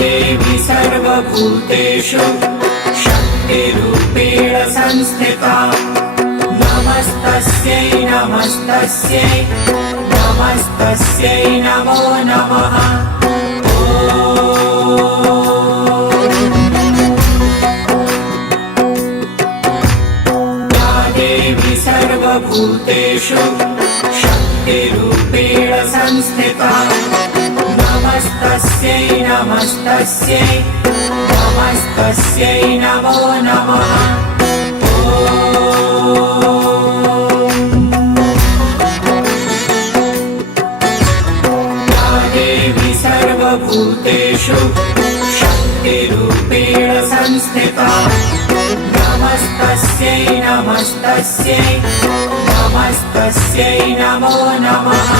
देवी सर्वभूतेषु शक्तिरूपेण संस्थिता नमस्तस्यै नमस्तस्यै नमस्तस्यै नमो नमः। या देवी सर्वभूतेषु शक्तिरूपेण संस्थिता नमस्तस्यै नमस्तस्यै नमस्तस्यै नमो नमः। या देवी सर्वभूतेषु शक्तिरूपेण संस्थिता नमस्तस्यै नमस्तस्यै नमस्तस्यै नमो नमः।